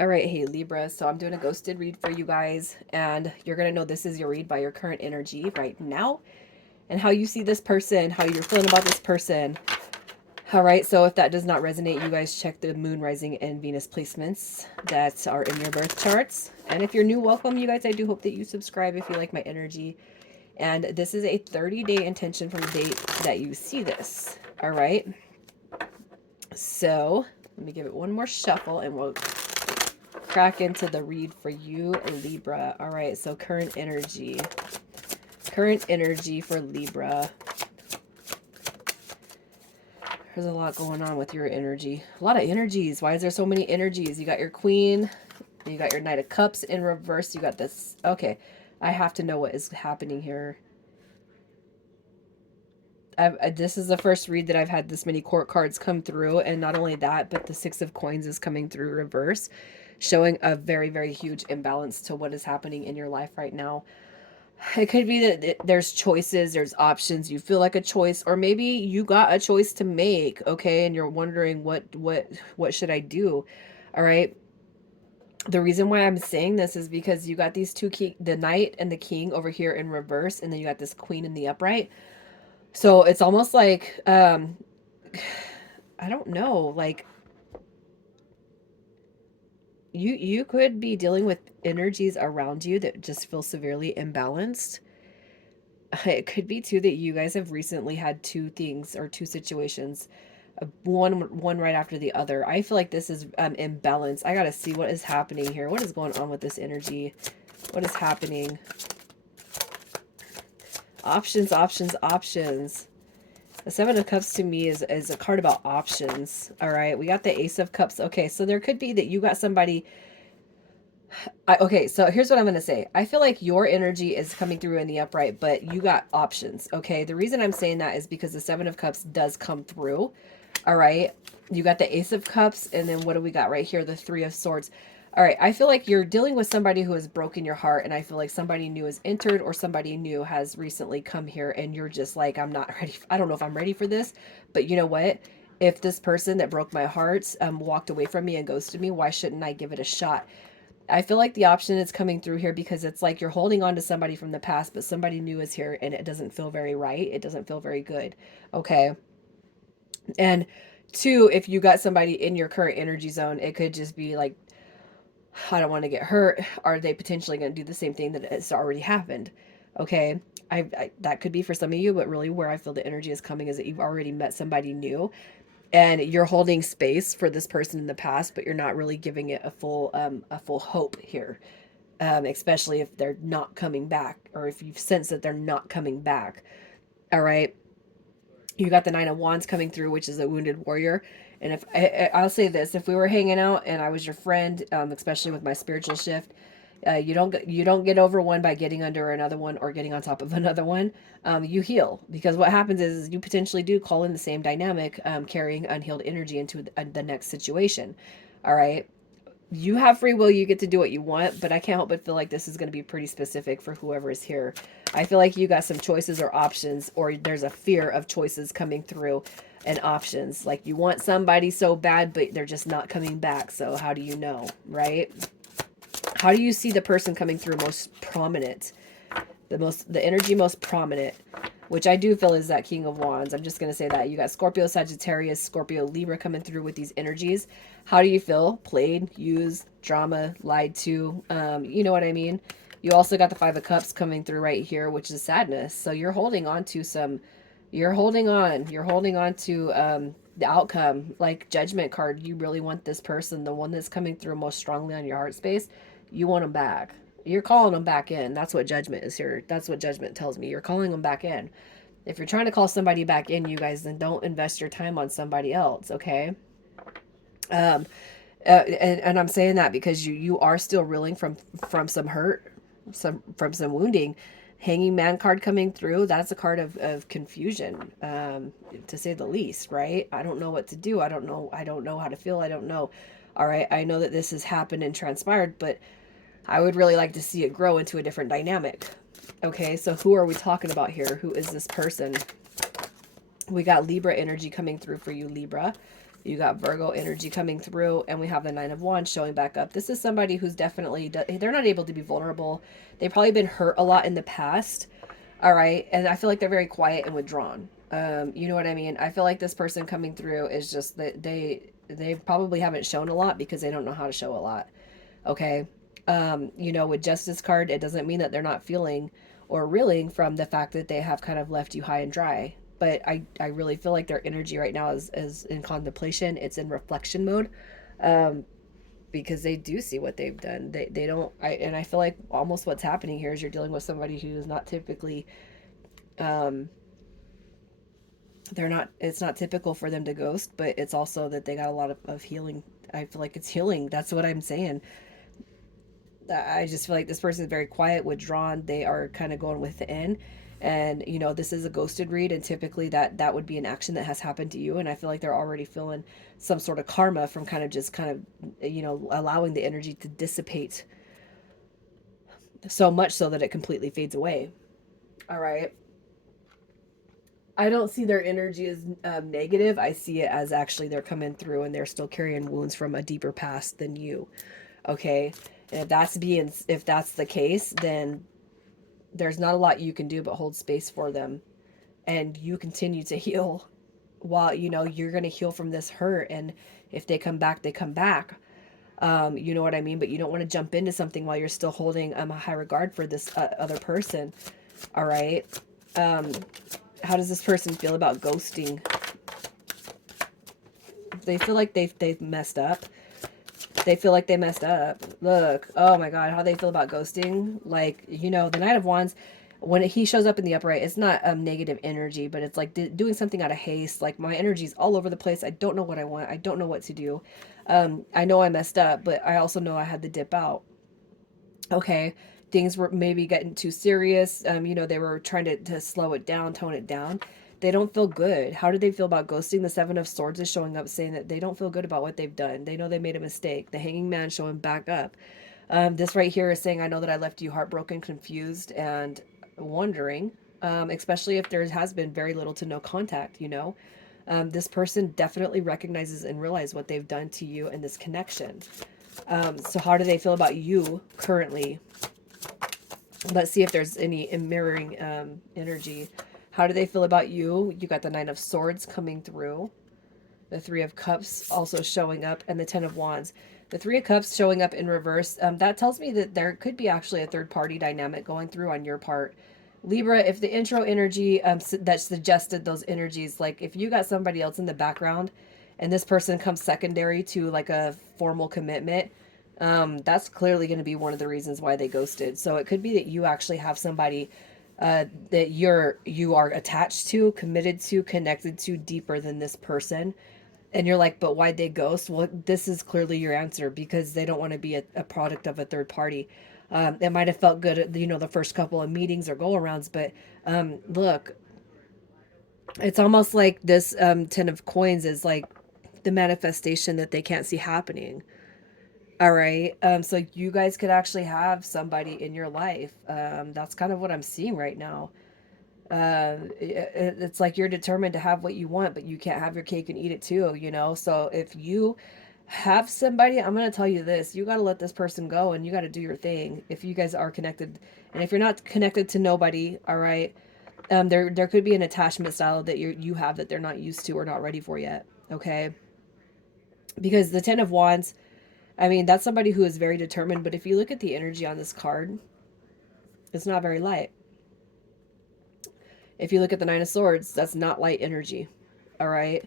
All right, hey Libra. So I'm doing a ghosted read for you guys, and you're going to know this is your read by your current energy right now and how you see this person, how you're feeling about this person. All right, so if that does not resonate, you guys check the moon, rising, and Venus placements that are in your birth charts. And if you're new, welcome, you guys. I do hope that you subscribe if you like my energy. And this is a 30-day intention from the date that you see this. All right, so let me give it one more shuffle and we'll crack into the read for you, Libra. All right, so current energy. Current energy for Libra. There's a lot going on with your energy. A lot of energies. Why is there so many energies? You got your Queen. You got your Knight of Cups in reverse. You got this. Okay. I have to know what is happening here. This is the first read that I've had this many court cards come through. And not only that, but the Six of Coins is coming through reverse, showing a very, very huge imbalance to what is happening in your life right now. It could be that there's choices, there's options, you feel like a choice, or maybe you got a choice to make, okay, and you're wondering what should I do? All right. The reason why I'm saying this is because you got these two key, the knight and the king over here in reverse, and then you got this queen in the upright. So it's almost like I don't know, like you could be dealing with energies around you that just feel severely imbalanced. It could be too that you guys have recently had two things or two situations, one right after the other. I feel like this is imbalance. I gotta see what is happening here. What is going on with this energy? What is happening? Options, options, options. The Seven of Cups to me is a card about options. All right, we got the Ace of Cups. Okay, so there could be that you got somebody. Okay, so here's what I'm going to say. I feel like your energy is coming through in the upright, but you got options. Okay, the reason I'm saying that is because the Seven of Cups does come through. All right, you got the Ace of Cups, and then what do we got right here? The Three of Swords. All right, I feel like you're dealing with somebody who has broken your heart, and I feel like somebody new has entered or somebody new has recently come here, and you're just like, I'm not ready. I don't know if I'm ready for this, but you know what? If this person that broke my heart walked away from me and ghosted me, why shouldn't I give it a shot? I feel like the option is coming through here because it's like you're holding on to somebody from the past, but somebody new is here and it doesn't feel very right. It doesn't feel very good. Okay. And two, if you got somebody in your current energy zone, it could just be like, I don't want to get hurt. Are they potentially going to do the same thing that has already happened? Okay. That could be for some of you, but really where I feel the energy is coming is that you've already met somebody new and you're holding space for this person in the past, but you're not really giving it a full hope here. Especially if they're not coming back or if you've sensed that they're not coming back. All right. You got the Nine of Wands coming through, which is a wounded warrior. And if I'll say this, if we were hanging out and I was your friend, especially with my spiritual shift, you don't get over one by getting under another one or getting on top of another one. You heal because what happens is you potentially do call in the same dynamic, carrying unhealed energy into the next situation. All right, you have free will, you get to do what you want, but I can't help but feel like this is going to be pretty specific for whoever is here. I feel like you got some choices or options, or there's a fear of choices coming through and options. Like you want somebody so bad, but they're just not coming back. So how do you know, right? How do you see the person coming through most prominent? The energy most prominent, which I do feel is that King of Wands. I'm just going to say that. You got Scorpio, Sagittarius, Scorpio, Libra coming through with these energies. How do you feel? Played, used, drama, lied to. You know what I mean? You also got the Five of Cups coming through right here, which is sadness. So you're holding on to some, you're holding on to the outcome, like Judgment card. You really want this person, the one that's coming through most strongly on your heart space. You want them back. You're calling them back in. That's what Judgment is here. That's what Judgment tells me. You're calling them back in. If you're trying to call somebody back in, you guys, then don't invest your time on somebody else, okay? Um, and I'm saying that because you are still reeling from some hurt, some wounding. Hanging Man card coming through, that's a card of confusion, to say the least, right? I don't know what to do. I don't know how to feel. I don't know. All right, I know that this has happened and transpired, but I would really like to see it grow into a different dynamic. Okay, so who are we talking about here? Who is this person? We got Libra energy coming through for you, Libra. You got Virgo energy coming through, and we have the Nine of Wands showing back up. This is somebody who's definitely, they're not able to be vulnerable. They've probably been hurt a lot in the past. All right. And I feel like they're very quiet and withdrawn. You know what I mean? I feel like this person coming through is just that they probably haven't shown a lot because they don't know how to show a lot. Okay. You know, with Justice card, it doesn't mean that they're not feeling or reeling from the fact that they have kind of left you high and dry. But I really feel like their energy right now is in contemplation. It's in reflection mode. Um, because they do see what they've done. They don't and I feel like almost what's happening here is you're dealing with somebody who is not typically um they're not, it's not typical for them to ghost, but it's also that they got a lot of healing. I feel like it's healing. That's what I'm saying. I just feel like this person is very quiet, withdrawn. They are kind of going within. And you know, this is a ghosted read, and typically that would be an action that has happened to you. And I feel like they're already feeling some sort of karma from kind of just kind of, you know, allowing the energy to dissipate so much so that it completely fades away. All right. I don't see their energy as negative. I see it as actually they're coming through and they're still carrying wounds from a deeper past than you. Okay. And if that's the case, then there's not a lot you can do but hold space for them, and you continue to heal while you know you're going to heal from this hurt. And if they come back, they come back. You know what I mean? But you don't want to jump into something while you're still holding a high regard for this other person. All right. Um, how does this person feel about ghosting? They feel like they've messed up. They feel like they messed up. Look, oh my god, how they feel about ghosting. Like, you know, the Knight of Wands, when he shows up in the upright, it's not negative energy, but it's like doing something out of haste. Like, my energy's all over the place. I don't know what I want. I don't know what to do. I know I messed up, but I also know I had to dip out. Okay, things were maybe getting too serious. You know, they were trying to slow it down, tone it down. They don't feel good. How do they feel about ghosting? The Seven of Swords is showing up saying that they don't feel good about what they've done. They know they made a mistake. The Hanging Man showing back up. This right here is saying, I know that I left you heartbroken, confused, and wondering, especially if there has been very little to no contact, you know. This person definitely recognizes and realizes what they've done to you in this connection. So how do they feel about you currently? Let's see if there's any mirroring energy. How do they feel about you? You got the Nine of Swords coming through. The Three of Cups also showing up, and the Ten of Wands. The Three of Cups showing up in reverse. That tells me that there could be actually a third party dynamic going through on your part. Libra, if the intro energy that suggested those energies, like if you got somebody else in the background and this person comes secondary to like a formal commitment, that's clearly going to be one of the reasons why they ghosted. So it could be that you actually have somebody that you are attached to, committed to, connected to deeper than this person. And you're like, but why'd they ghost? Well, this is clearly your answer, because they don't want to be a product of a third party. It might have felt good, you know, the first couple of meetings or go-arounds, but look, it's almost like this Ten of Coins is like the manifestation that they can't see happening. All right. So you guys could actually have somebody in your life. That's kind of what I'm seeing right now. It's like you're determined to have what you want, but you can't have your cake and eat it too, you know? So if you have somebody, I'm going to tell you this, you got to let this person go and you got to do your thing if you guys are connected. And if you're not connected to nobody, all right, there could be an attachment style that you have that they're not used to or not ready for yet. Okay. Because the Ten of Wands, I mean, that's somebody who is very determined, but if you look at the energy on this card, it's not very light. If you look at the Nine of Swords, that's not light energy. All right.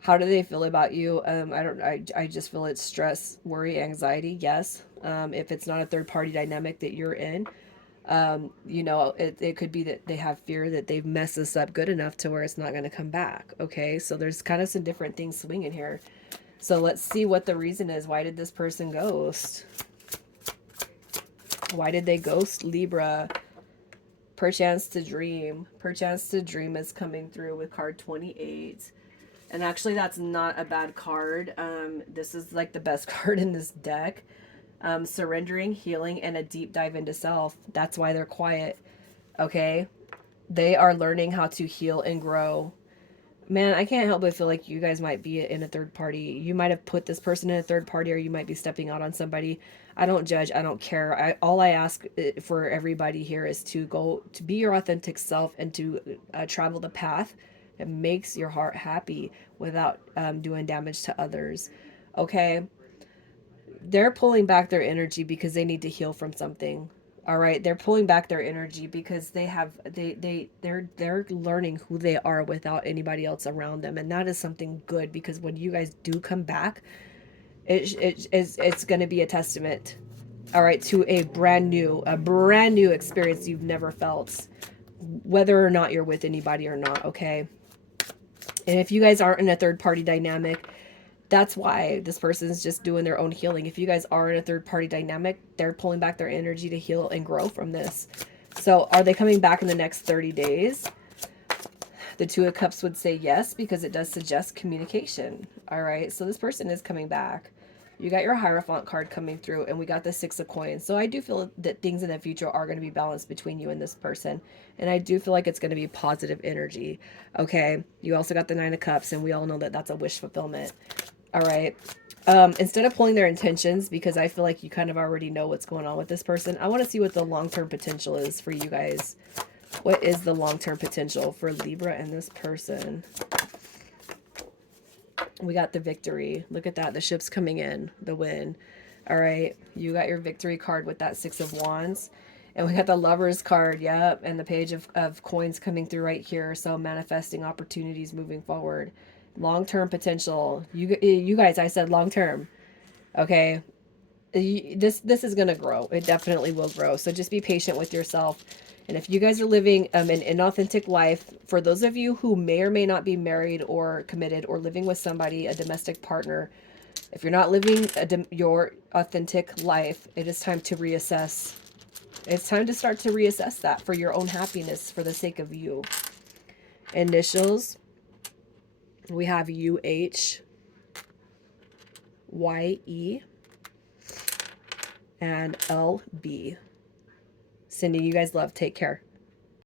How do they feel about you? I just feel it's stress, worry, anxiety. Yes. If it's not a third party dynamic that you're in, you know, it could be that they have fear that they've messed this up good enough to where it's not going to come back. Okay. So there's kind of some different things swinging here. So let's see what the reason is. Why did this person ghost? Why did they ghost Libra? Perchance to dream. Perchance to dream is coming through with card 28. And actually, that's not a bad card. This is like the best card in this deck. Surrendering, healing, and a deep dive into self. That's why they're quiet. Okay? They are learning how to heal and grow. Man, I can't help but feel like you guys might be in a third party. You might have put this person in a third party, or you might be stepping out on somebody. I don't judge. I don't care. All I ask for everybody here is to go to be your authentic self and to travel the path that makes your heart happy without doing damage to others. Okay, they're pulling back their energy because they need to heal from something. All right, they're pulling back their energy because they're learning who they are without anybody else around them, and that is something good, because when you guys do come back, it's going to be a testament, all right, to a brand new experience you've never felt, whether or not you're with anybody or not. Okay, and if you guys aren't in a third party dynamic, that's why this person is just doing their own healing. If you guys are in a third party dynamic, they're pulling back their energy to heal and grow from this. So are they coming back in the next 30 days? The Two of Cups would say yes, because it does suggest communication. All right, so this person is coming back. You got your Hierophant card coming through, and we got the Six of Coins. So I do feel that things in the future are going to be balanced between you and this person. And I do feel like it's going to be positive energy. Okay, you also got the Nine of Cups, and we all know that that's a wish fulfillment. All right. Instead of pulling their intentions, because I feel like you kind of already know what's going on with this person, I want to see what the long-term potential is for you guys. What is the long-term potential for Libra and this person? We got the Victory. Look at that. The ship's coming in. The win. All right. You got your Victory card with that Six of Wands. And we got the Lovers card. Yep. And the Page of Coins coming through right here. So manifesting opportunities moving forward. Long-term potential. You guys, I said long-term. Okay. This is going to grow. It definitely will grow. So just be patient with yourself. And if you guys are living an inauthentic life, for those of you who may or may not be married or committed or living with somebody, a domestic partner, if you're not living your authentic life, it is time to reassess. It's time to start to reassess that for your own happiness, for the sake of you. Initials, we have UH, YE, and LB. Sending you guys love. Take care.